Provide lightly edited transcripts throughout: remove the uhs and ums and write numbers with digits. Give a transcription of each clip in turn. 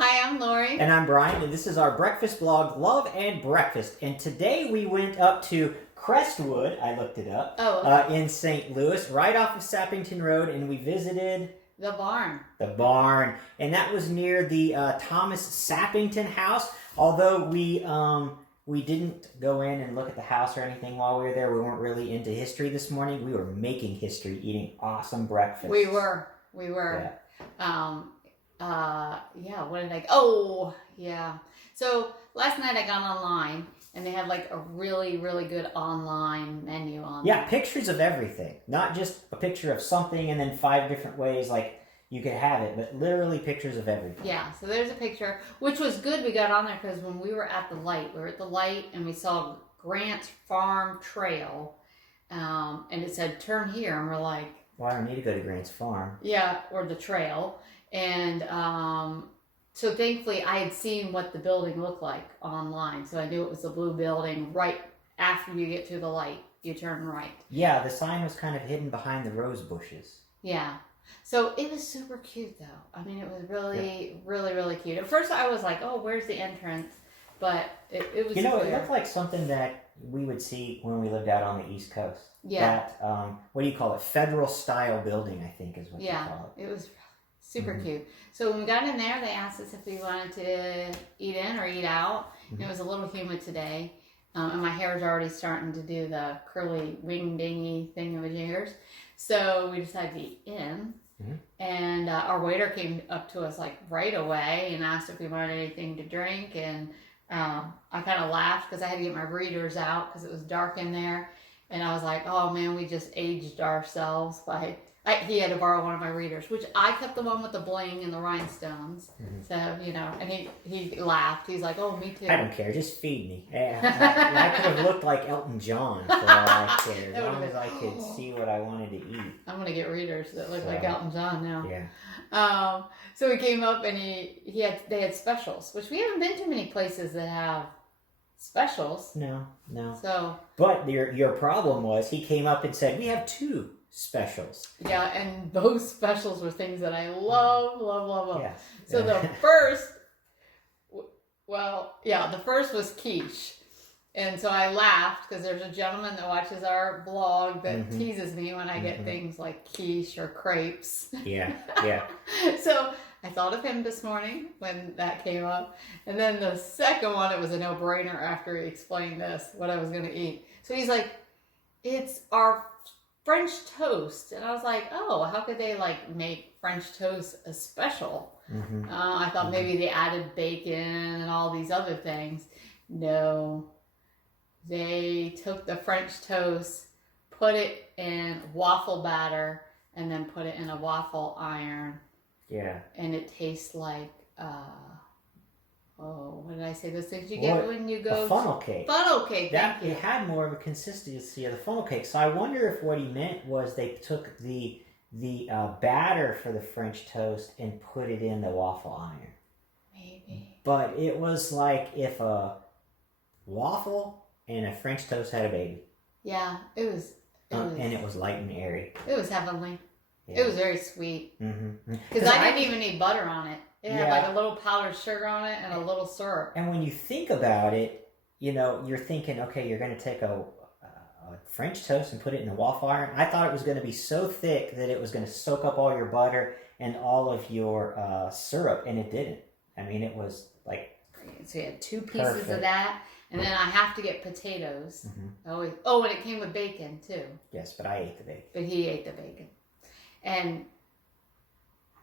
Hi, I'm Lori. And I'm Brian, and this is our breakfast blog, Love and Breakfast. And today we went up to Crestwood, I looked it up, in St. Louis, right off of Sappington Road, and we visited... The barn. The barn. And that was near the Thomas Sappington house. Although we didn't go in and look at the house or anything while we were there. We weren't really into history this morning. We were making history, eating awesome breakfast. We were. Yeah. What did I... Oh, yeah. So last night I got online and they had like a really, really good online menu on Yeah, pictures of everything. Not just a picture of something and then 5 different ways like you could have it, but literally pictures of everything. Yeah, so there's a picture, which was good we got on there because when we were at the light, and we saw Grant's Farm Trail, and it said turn here, and we're like... Well, I don't need to go to Grant's Farm. Yeah, or the trail. And so thankfully I had seen what the building looked like online. So I knew it was the blue building. Right after you get to the light, you turn right. Yeah, the sign was kind of hidden behind the rose bushes. Yeah. So it was super cute though. I mean, it was really, really cute. At first I was like, oh, where's the entrance? But it was... You know, it looked like something that we would see when we lived out on the East Coast. Yeah. That, what do you call it? Federal style building, I think is what you call it. Yeah, it was super cute. So when we got in there, they asked us if we wanted to eat in or eat out. And it was a little humid today. And my hair is already starting to do the curly wing dingy thingamajigers. So we decided to eat in. And our waiter came up to us like right away and asked if we wanted anything to drink. And I kind of laughed because I had to get my readers out because it was dark in there. And I was like, oh man, we just aged ourselves by... he had to borrow one of my readers, which I kept the one with the bling and the rhinestones. So, you know, and he laughed. He's like, oh, me too. I don't care. Just feed me. I could have looked like Elton John for all I cared, as long as I could see what I wanted to eat. I'm going to get readers that look like Elton John now. Yeah. So he came up and they had specials, which we haven't been to many places that have specials. No. So, but your problem was he came up and said, we have 2 specials. Yeah, and those specials were things that I love. Yeah. So the first was quiche. And so I laughed because there's a gentleman that watches our blog that teases me when I get things like quiche or crepes. Yeah. So I thought of him this morning when that came up. And then the second one, it was a no-brainer after he explained what I was going to eat. So he's like, it's our French toast. And I was like, oh, how could they like make French toast a special? I thought maybe they added bacon and all these other things. No, they took the French toast, put it in waffle batter, and then put it in a waffle iron. Yeah. And it tastes like, what did I say? Those things you get when you go... A funnel cake. Funnel cake, thank you. It had more of a consistency of the funnel cake. So I wonder if what he meant was they took the batter for the French toast and put it in the waffle iron. Maybe. But it was like if a waffle and a French toast had a baby. Yeah, it was... and it was light and airy. It was heavenly. Yeah. It was very sweet. Because I didn't even need butter on it. It had like a little powdered sugar on it and a little syrup. And when you think about it, you know, you're thinking, okay, you're going to take a French toast and put it in a waffle iron. I thought it was going to be so thick that it was going to soak up all your butter and all of your syrup, and it didn't. I mean, it was like... So you had 2 pieces of that, and then I have to get potatoes. Always. Oh, and it came with bacon, too. Yes, but I ate the bacon. But he ate the bacon. And...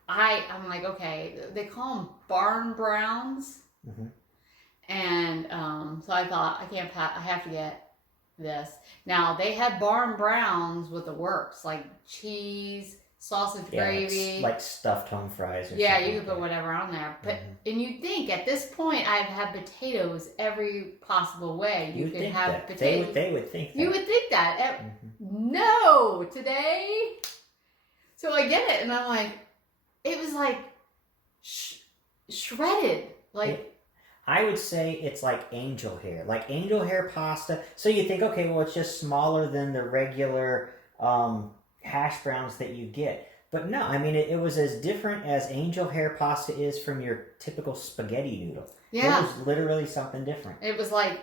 I'm like, okay, they call them barn browns. And so I thought, I have to get this. Now, they had barn browns with the works, like cheese, sausage gravy. Like stuffed home fries or something. Yeah, you could put whatever on there. But and you'd think, at this point, I've had potatoes every possible way. You could have potatoes. They would think that. You would think that. No, today. So I get it, and I'm like, it was like shredded. Like I would say it's like angel hair pasta. So you think, okay, well, it's just smaller than the regular hash browns that you get. But no, I mean, it was as different as angel hair pasta is from your typical spaghetti noodle. Yeah. It was literally something different. It was like,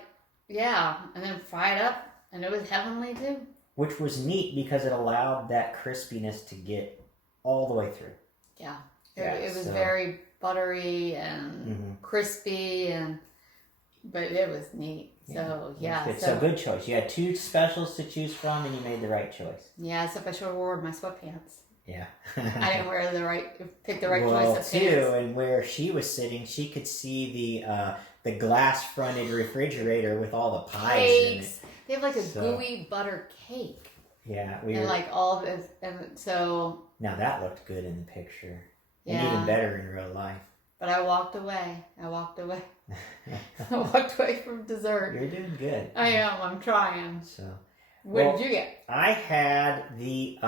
yeah, and then fried up, and it was heavenly too. Which was neat because it allowed that crispiness to get all the way through. Yeah. It was very buttery and crispy, but it was neat. So, yeah. So good choice. You had two specials to choose from, and you made the right choice. Yeah, except I should have worn my sweatpants. Yeah. I didn't pick the right choice of too, pants. and where she was sitting, she could see the glass-fronted refrigerator with all the pies in it. They have like a gooey butter cake. Yeah, and like all of it, and so. Now that looked good in the picture, and Yeah. even better in real life. But I walked away. I walked away from dessert. You're doing good. I am. I'm trying. So. What did you get? I had the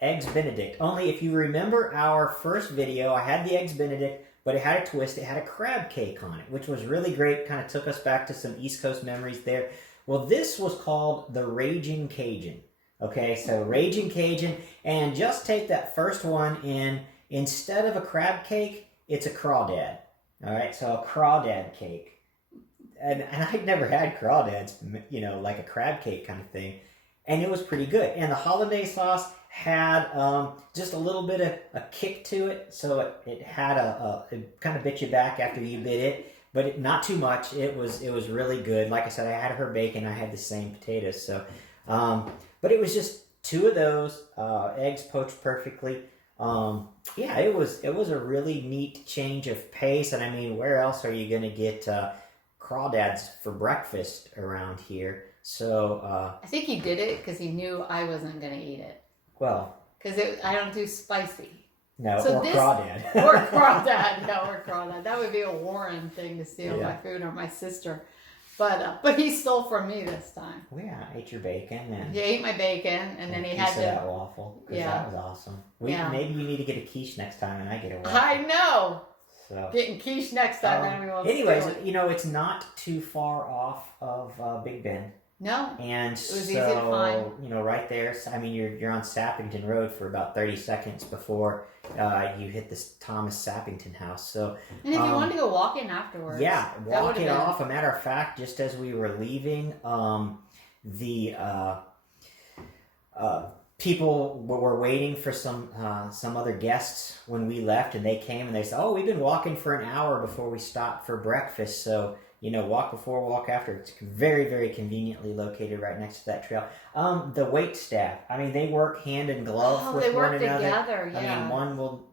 Eggs Benedict. Only if you remember our first video, I had the Eggs Benedict, but it had a twist. It had a crab cake on it, which was really great. Kind of took us back to some East Coast memories there. Well, this was called the Raging Cajun. Okay, so Raging Cajun. And just take that first one in. Instead of a crab cake, it's a crawdad. All right, so a crawdad cake. And I'd never had crawdads, like a crab cake kind of thing. And it was pretty good. And the hollandaise sauce had just a little bit of a kick to it. So it had it kind of bit you back after you bit it. But not too much. It was really good. Like I said, I had her bacon. I had the same potatoes. So, but it was just two of those. Eggs poached perfectly. It was a really neat change of pace. And I mean, where else are you going to get crawdads for breakfast around here? So I think he did it because he knew I wasn't going to eat it. Well, because I don't do spicy. No, so crawdad. Or crawdad. No, or crawdad. That would be a Warren thing to steal my food, or my sister. But he stole from me this time. Well, yeah, ate your bacon. And he ate my bacon, and then he had that waffle. Yeah. That was awesome. Maybe you need to get a quiche next time, and I get a waffle. I know. So getting quiche next time. Anyways, it's not too far off of Big Bend. No. And it was easy to find. Right there. I mean, you're on Sappington Road for about 30 seconds before you hit this Thomas Sappington house. So. And if you wanted to go walk-in afterwards. Yeah, walk it off. A matter of fact, just as we were leaving, the people were waiting for some other guests when we left, and they came and they said, "Oh, we've been walking for an hour before we stopped for breakfast." So walk before, walk after. It's very, very conveniently located right next to that trail. The wait staff, I mean, they work hand in glove with one another. They work together. Yeah. I mean, one will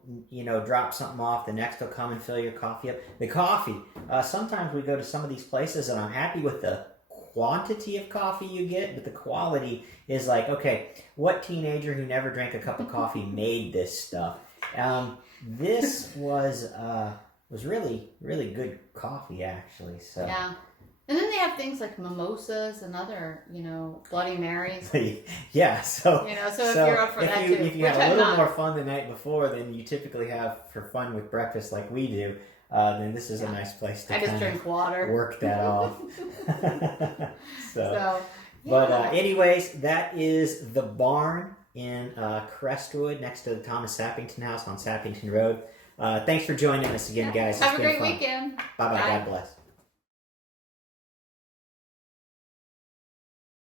drop something off, the next will come and fill your coffee up. The coffee. Sometimes we go to some of these places, and I'm happy with the quantity of coffee you get, but the quality is like, okay, what teenager who never drank a cup of coffee made this stuff? This was really, really good coffee, actually. So yeah, and then they have things like mimosas and other, Bloody Marys. Yeah, so so if you're up for that too, if you have a little more fun the night before than you typically have for fun with breakfast like we do. Then this is a nice place to I just drink water. Work that off. But anyways, that is the barn in Crestwood next to the Thomas Sappington House on Sappington Road. Thanks for joining us again, guys. Have a great weekend. Bye-bye. God bless.